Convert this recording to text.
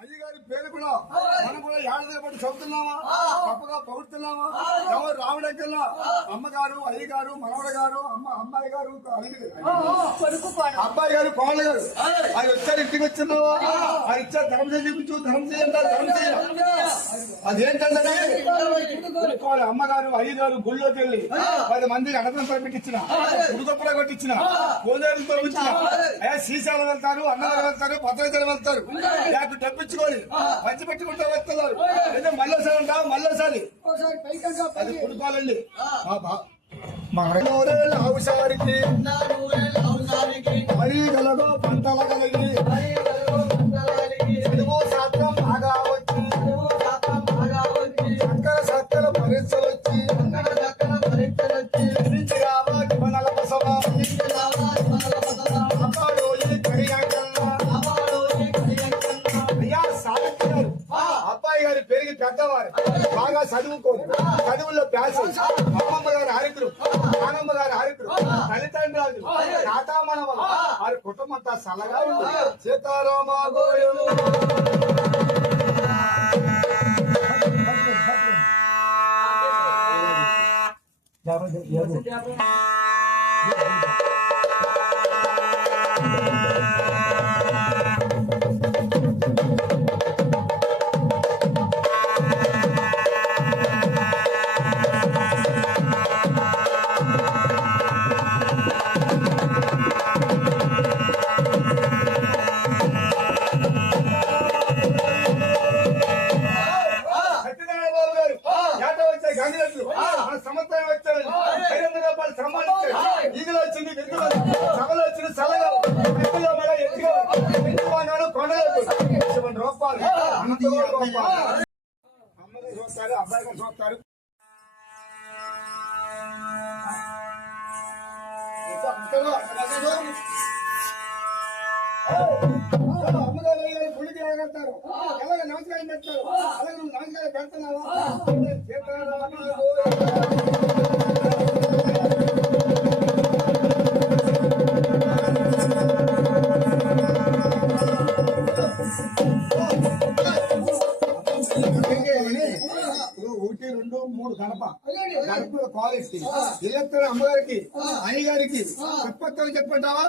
అయ్యగారి పేరు కూడా మనం కూడా ఏడాది పాటు చదువుతున్నామా, గొప్పగా పొగుడుతున్నామా. ఎవరు రావడంకల్లా అమ్మగారు, అయ్యగారు, మనవడ గారు, అమ్మాయి గారు, అబ్బాయి గారు, కోళ్ళ గారు ఆయన వచ్చారు. ఇంటికి వచ్చినావా ఆయన ఇచ్చారు. ధర్మజయ చూపించు, ధర్మజయ ధర్మజయ అదేంటంటే అమ్మగారు, అయ్యగారు గుళ్ళోకి వెళ్ళి 10 మందికి అన్నదానం తరపెట్టించిన, ఉడుదప్పుడ కొట్టించిన, గోదావరి తరపించిన, శ్రీశాలం వెళ్తారు, అన్నదానం వెళ్తారు, భద్రాచలం వెళ్తారు. డబ్బిచ్చుకొని మంచి పెట్టుకుంటూ వెళ్తున్నారు. అయితే మళ్ళీసారి ఉంటా, మళ్ళీసారి అది కుడుకోవాలండి. అవసరానికి మరీ కలగో పంటల కలిగి తెలుగు శాస్త్రం బాగా వచ్చి చక్కల పరీక్షలు వచ్చి జీవనాల బసవా అబ్బాయి గారి పెరిగి పెద్దవారు బాగా చదువుకోరు, చదువుల్లో ప్యాషన్. అమ్మమ్మ గారి హరికులు, నానమ్మ గారి హరికులు, తల్లిదండ్రులు, తాతామన వారి కుటుంబం అంతా సలగా ఉంది. సీతారామ గోయులు సంవత్సరం వచ్చారు. 500 రూపాయలు సంపాదించారు. ఈగలు వచ్చింది, సభలు వచ్చింది, సలగా రూపాయలు అమ్మగారు చూస్తారు, అబ్బాయి గారు చూస్తారు. అమ్మగారు గుడికి ఎలాగంటారు, ఎలాగ నమస్కారం పెడతారు. అలాగే నువ్వు నమస్కారం పెడుతున్నావా? ఒకటి 2 3 గడప క్వాలిటీ ఇల్లెత్తారు. అమ్మగారికి, అయ్యగారికి చెప్పని చెప్పంటావా?